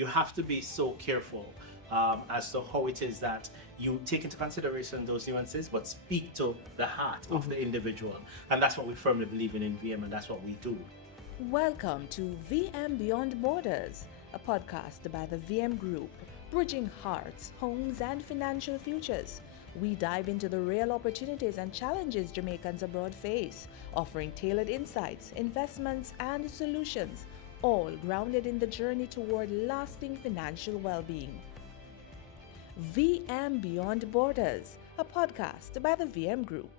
you have to be so careful as to how it is that you take into consideration those nuances, but speak to the heart of the individual. And that's what we firmly believe in VM, and that's what we do. Welcome to VM Beyond Borders, a podcast by the VM Group, bridging hearts, homes, and financial futures. We dive into the real opportunities and challenges Jamaicans abroad face, offering tailored insights, investments, and solutions, all grounded in the journey toward lasting financial well-being. VM Beyond Borders, a podcast by the VM Group.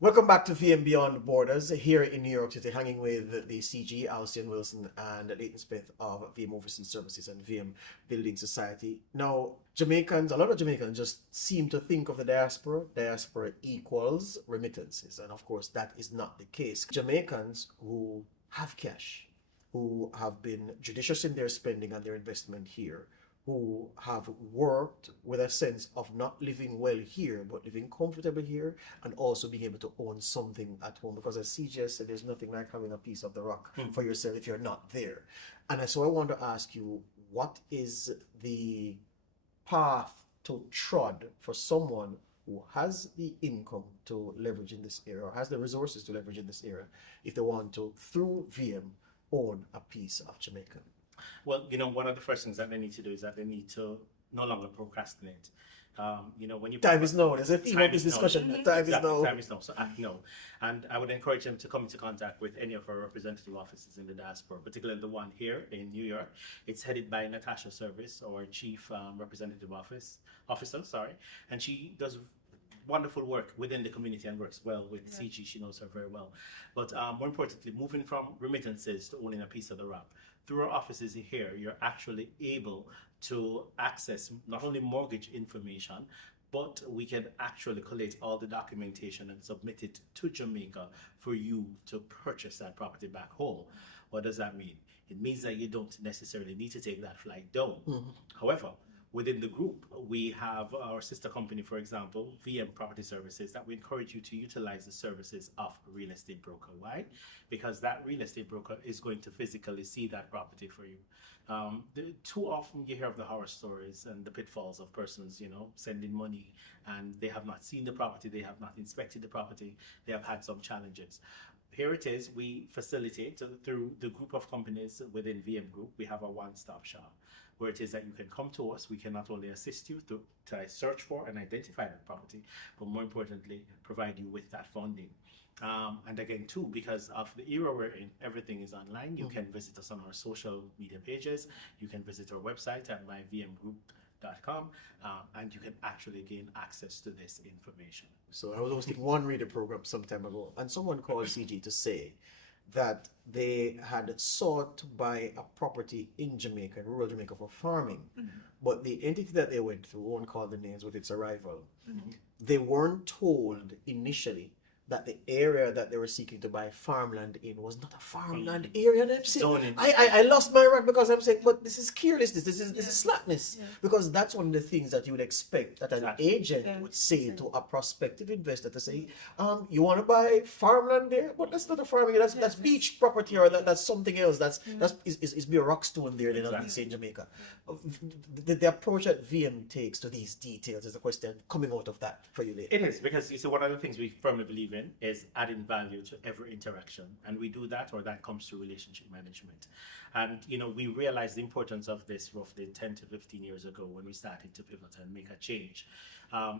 Welcome back to VM Beyond Borders here in New York City, hanging with the CG, Alison Wilson, and Leighton Smith of VM Overseas Services and VM Building Society. Now, a lot of Jamaicans just seem to think of the diaspora. Diaspora equals remittances, and of course that is not the case. Jamaicans who have cash, who have been judicious in their spending and their investment here, who have worked with a sense of not living well here, but living comfortable here, and also being able to own something at home. Because as CJ said, there's nothing like having a piece of the rock for yourself if you're not there. And so I want to ask you, what is the path to trod for someone who has the income to leverage in this area, or has the resources to leverage in this area, if they want to, through VM, own a piece of Jamaica? Well, one of the first things that they need to do is that they need to no longer procrastinate. When you time is now. There's a theme of this discussion. Time is now. Time is now. So and I would encourage them to come into contact with any of our representative offices in the diaspora, particularly the one here in New York. It's headed by Natasha Service, our chief representative officer. And she does wonderful work within the community and works well with CG. She knows her very well. But more importantly, moving from remittances to owning a piece of the rock. Through our offices here, you're actually able to access not only mortgage information, but we can actually collate all the documentation and submit it to Jamaica for you to purchase that property back home. What does that mean? It means that you don't necessarily need to take that flight down. However, within the group, we have our sister company, for example, VM Property Services, that we encourage you to utilize the services of a real estate broker. Why? Because that real estate broker is going to physically see that property for you. Too often you hear of the horror stories and the pitfalls of persons, sending money and they have not seen the property, they have not inspected the property, they have had some challenges. Here it is, we facilitate through the group of companies within VM Group. We have a one-stop shop where it is that you can come to us. We can not only assist you to search for and identify that property, but more importantly, provide you with that funding. And again, too, because of the era we're in, everything is online. You can visit us on our social media pages. You can visit our website at myvmgroup.com, and you can actually gain access to this information. So I was hosting one reader program some time ago, and someone called CG to say that they had sought to buy a property in Jamaica, in rural Jamaica, for farming. But the entity that they went through, won't call the names with its arrival, they weren't told initially that the area that they were seeking to buy farmland in was not a farmland area. And I'm saying, I lost my rag because I'm saying, but this is carelessness, this is slackness. Because that's one of the things that you would expect that an agent would say to a prospective investor, to say, you want to buy farmland there? But that's not a farming, that's beach property, or that's something else. That's be a rock stone there, than we say in Jamaica. The approach that VM takes to these details is the question coming out of that for you later. It is, because one of the things we firmly believe in is adding value to every interaction, and we do that, or that comes through relationship management. And we realized the importance of this roughly 10 to 15 years ago when we started to pivot and make a change.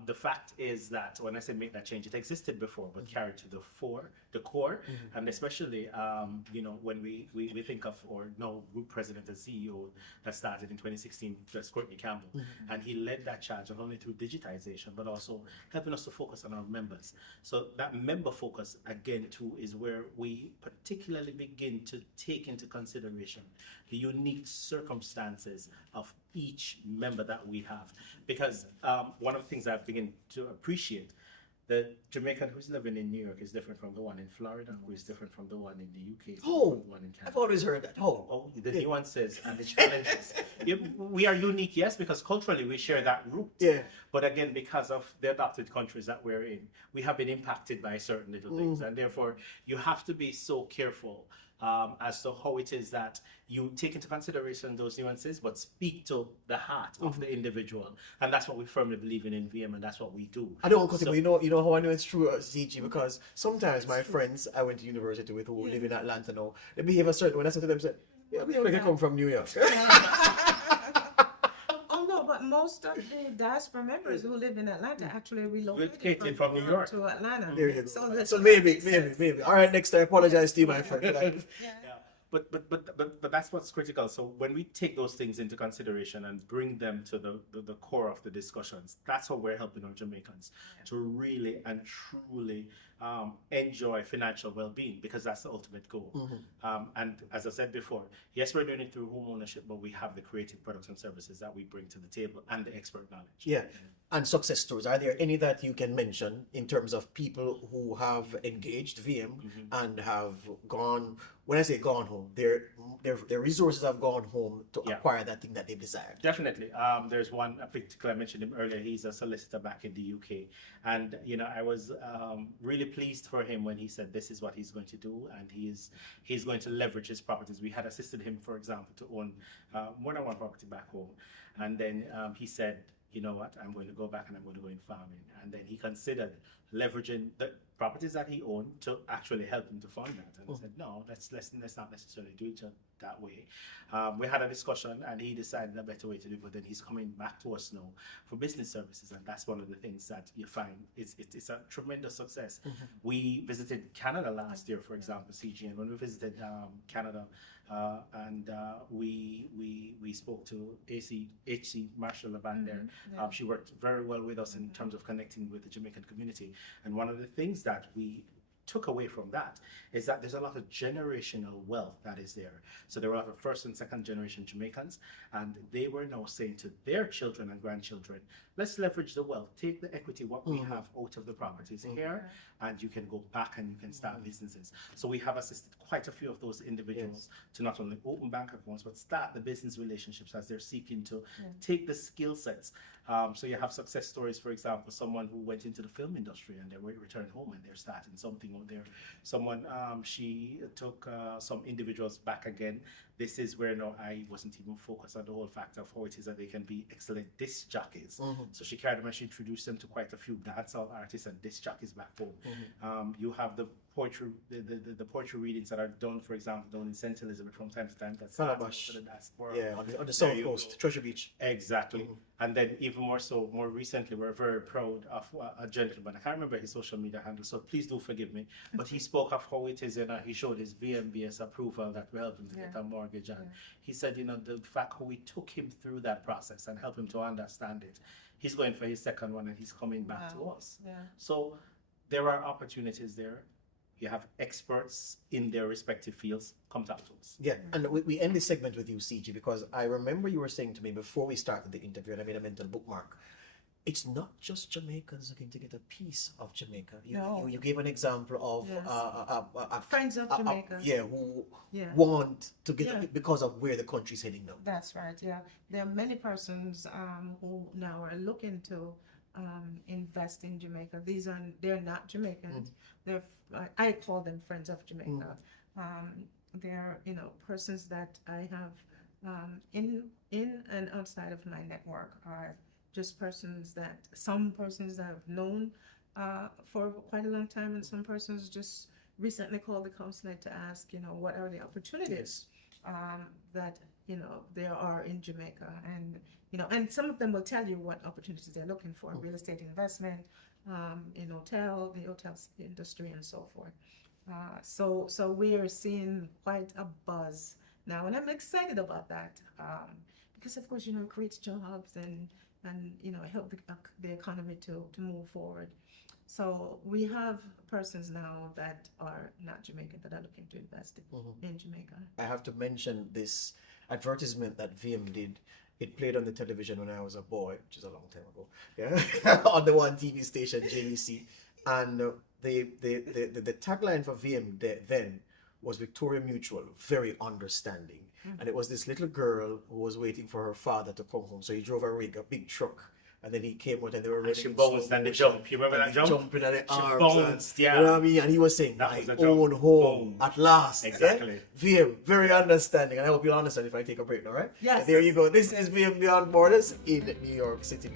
The fact is that when I say make that change, it existed before, but carried to the core, and especially when we think of group president and CEO that started in 2016, that's Courtney Campbell, and he led that charge not only through digitization but also helping us to focus on our members. So that member focus again too is where we particularly begin to take into consideration the unique circumstances of each member that we have, because one of the things I've begun to appreciate, the Jamaican who's living in New York is different from the one in Florida, who is different from the one in the UK, Oh, the one in Canada. I've always heard that. The nuances and the challenges. We are unique, yes, because culturally we share that root. Yeah. But again, because of the adopted countries that we're in, we have been impacted by certain little things, and therefore you have to be so careful as to how it is that you take into consideration those nuances, but speak to the heart of the individual. And that's what we firmly believe in VM, and that's what we do. I don't cut it, but you know how I know it's true, CG, because sometimes my friends I went to university with who live in Atlanta now, they behave a certain way. When I said to them, say, yeah, we only come from New York. Oh no, but most of the diaspora members who live in Atlanta actually relocated Relocated from New York to Atlanta. There you go. So, So maybe. All right, next time, I apologize to you, my friend. Yeah. But that's what's critical. So when we take those things into consideration and bring them to the core of the discussions, that's how we're helping our Jamaicans to really and truly enjoy financial well-being, because that's the ultimate goal. And as I said before, yes, we're doing it through home ownership, but we have the creative products and services that we bring to the table and the expert knowledge. Yeah. And success stories. Are there any that you can mention in terms of people who have engaged VM and have gone, when I say gone home, their resources have gone home to acquire that thing that they desired? Definitely. There's one, a particular, I mentioned him earlier. He's a solicitor back in the UK. And, I was really pleased for him when he said this is what he's going to do, and he's going to leverage his properties. We had assisted him, for example, to own more than one property back home. And then he said, you know what, I'm going to go back and I'm going to go in farming. And then he considered leveraging the properties that he owned to actually help him to fund that. And I said, no, let's not necessarily do it that way. We had a discussion and he decided a better way to do it, but then he's coming back to us now for business services. And that's one of the things that you find it's a tremendous success. We visited Canada last year, for example, CG, and when we visited Canada, we spoke to HC Marshall Laban there. She worked very well with us in terms of connecting with the Jamaican community. And one of the things that we took away from that is that there's a lot of generational wealth that is there. So there were a lot of first and second generation Jamaicans, and they were now saying to their children and grandchildren, let's leverage the wealth, take the equity, what we have out of the properties here, and you can go back and you can start businesses. So we have assisted quite a few of those individuals to not only open bank accounts, but start the business relationships as they're seeking to take the skill sets. So you have success stories, for example, someone who went into the film industry and they returned home and they're starting something out there. Someone, she took some individuals back again. This is where now I wasn't even focused on the whole fact of how it is that they can be excellent disc jockeys. So she carried them and she introduced them to quite a few dancehall artists and disc jockeys back home. You have the poetry, the poetry readings that are done, for example, down in St. Elizabeth from time to time. That's to the diaspora. Yeah, on the south coast, Treasure Beach. Exactly. And then even more so, more recently, we're very proud of a gentleman. I can't remember his social media handle, so please do forgive me. But he spoke of how it is, he showed his VMBS approval that will help him to get a mortgage. And he said, the fact how we took him through that process and help him to understand it. He's going for his second one and he's coming back to us. So there are opportunities there. You have experts in their respective fields. Come talk to us. Yeah, and we end this segment with you, CG, because I remember you were saying to me before we started the interview, and I made a mental bookmark, it's not just Jamaicans looking to get a piece of Jamaica. You gave an example of friends of Jamaica. Who want to get it because of where the country's heading now. That's right. Yeah, there are many persons who now are looking to invest in Jamaica. They're not Jamaicans. I call them friends of Jamaica. They're persons that I have in and outside of my network are just some persons that I've known for quite a long time, and some persons just recently called the consulate to ask, what are the opportunities that there are in Jamaica, and some of them will tell you what opportunities they're looking for: real estate investment, in the hotel industry, and so forth. So we are seeing quite a buzz now, and I'm excited about that because, of course, it creates jobs and help the economy to move forward. So we have persons now that are not Jamaican that are looking to invest in Jamaica. I have to mention this advertisement that VM did. It played on the television when I was a boy, which is a long time ago. Yeah, on the one TV station, JVC, and the tagline for VM then was Victoria Mutual, very understanding. And it was this little girl who was waiting for her father to come home. So he drove a rig, a big truck, And then he came out and they were And running she in bounced slow and the motion, jump. You remember and that jump? Jumping at the She arms. bounced, and, yeah. You know what I mean? And he was saying, That my was the own jump. home Boom. at last. Exactly. Yeah? VM, very understanding. And I hope you'll understand if I take a break, all right? Yes. There you go. This is VM Beyond Borders in New York City.